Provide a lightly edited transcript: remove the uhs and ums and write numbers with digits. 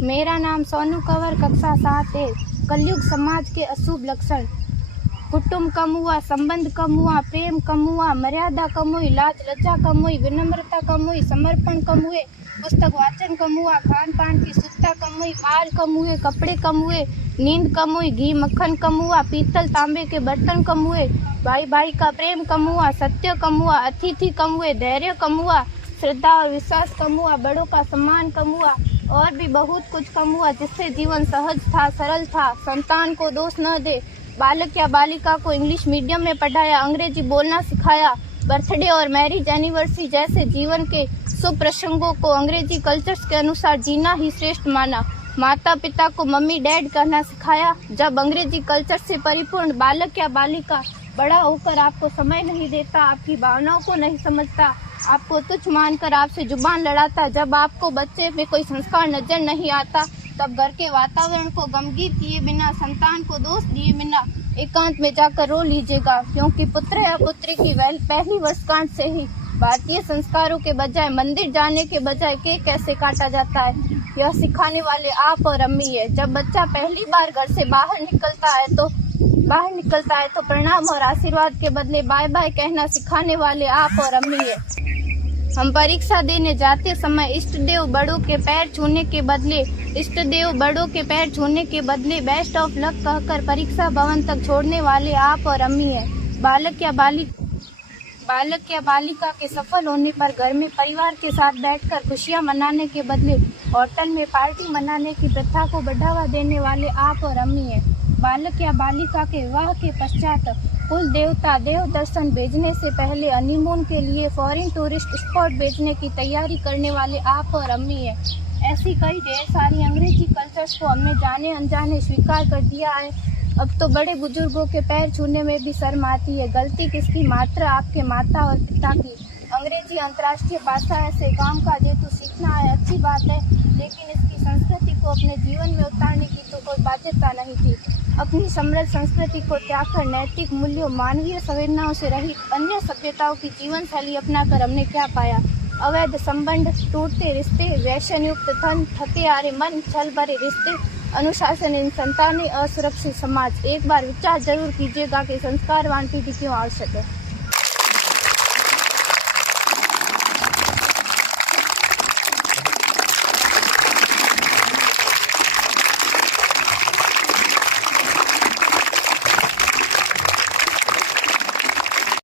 मेरा नाम सोनू कंवर, कक्षा 7 है। कलयुग समाज के अशुभ लक्षण। कुटुंब कम हुआ, संबंध कम हुआ, प्रेम कम हुआ, मर्यादा कम हुई, लाज लज्जा कम हुई, विनम्रता कम हुई, समर्पण कम हुए, पुस्तक वाचन कम हुआ, खान पान की शुद्धता कम हुई, बाल कम हुए, कपड़े कम हुए, नींद कम हुई, घी मक्खन कम हुआ, पीतल तांबे के बर्तन कम हुए, भाई भाई का प्रेम कम हुआ, सत्य कम हुआ, अतिथि कम हुए, धैर्य कम हुआ, श्रद्धा और विश्वास कम हुआ, बड़ों का सम्मान कम हुआ और भी बहुत कुछ कम हुआ, जिससे जीवन सहज था, सरल था। संतान को दोष न दे। बालक या बालिका को इंग्लिश मीडियम में पढ़ाया, अंग्रेजी बोलना सिखाया। बर्थडे और मैरिज एनिवर्सरी जैसे जीवन के शुभ प्रसंगों को अंग्रेजी कल्चर्स के अनुसार जीना ही श्रेष्ठ माना। माता पिता को मम्मी डैड कहना सिखाया। जब अंग्रेजी कल्चर से परिपूर्ण बालक या बालिका बड़ा होकर आपको समय नहीं देता, आपकी भावनाओं को नहीं समझता, आपको तुच्छ मानकर आपसे जुबान लड़ाता, जब आपको बच्चे में कोई संस्कार नजर नहीं आता, तब घर के वातावरण को गमगीन किए बिना, संतान को दोष दिए बिना एकांत में जाकर रो लीजिएगा, क्योंकि पुत्र या पुत्री की पहली वर्षगांठ से ही भारतीय संस्कारों के बजाय, मंदिर जाने के बजाय केक कैसे काटा जाता है, यह सिखाने वाले आप और अम्मी है। जब बच्चा पहली बार घर से बाहर निकलता है तो प्रणाम और आशीर्वाद के बदले बाय बाय कहना सिखाने वाले आप और अम्मी है। हम परीक्षा देने जाते समय इष्ट देव बड़ों के पैर छूने के बदले बेस्ट ऑफ लक कहकर परीक्षा भवन तक छोड़ने वाले आप और अम्मी है। बालक या बालिका के सफल होने पर घर में परिवार के साथ बैठकर खुशियां मनाने के बदले होटल में पार्टी मनाने की प्रथा को बढ़ावा देने वाले आप और अम्मी है। बालक या बालिका के विवाह के पश्चात कुल देवता देव दर्शन भेजने से पहले हनीमून के लिए फॉरेन टूरिस्ट स्पॉट भेजने की तैयारी करने वाले आप और अम्मी है। ऐसी कई ढेर सारी अंग्रेजी कल्चर्स को हमने जाने अनजाने स्वीकार कर दिया है। अब तो बड़े बुजुर्गों के पैर छूने में भी शर्म आती है। गलती किसकी? मात्र आपके माता और पिता की। अंग्रेजी अंतर्राष्ट्रीय भाषा है, से काम का जेतु सीखना है, अच्छी बात है, लेकिन इसकी संस्कृति को अपने जीवन में उतारने की तो कोई बाध्यता नहीं थी। अपनी समृद्ध संस्कृति को त्याग कर नैतिक मूल्यों, मानवीय संवेदनाओं से रहित अन्य सभ्यताओं की जीवन शैली अपनाकर हमने क्या पाया? अवैध संबंध, टूटते रिश्ते, व्यसन युक्त धन, थके हारे मन, छल भरे रिश्ते, अनुशासनहीन संतानें, असुरक्षित समाज। एक बार विचार जरूर कीजिएगा कि संस्कारवान पीढ़ी क्यों आवश्यक है।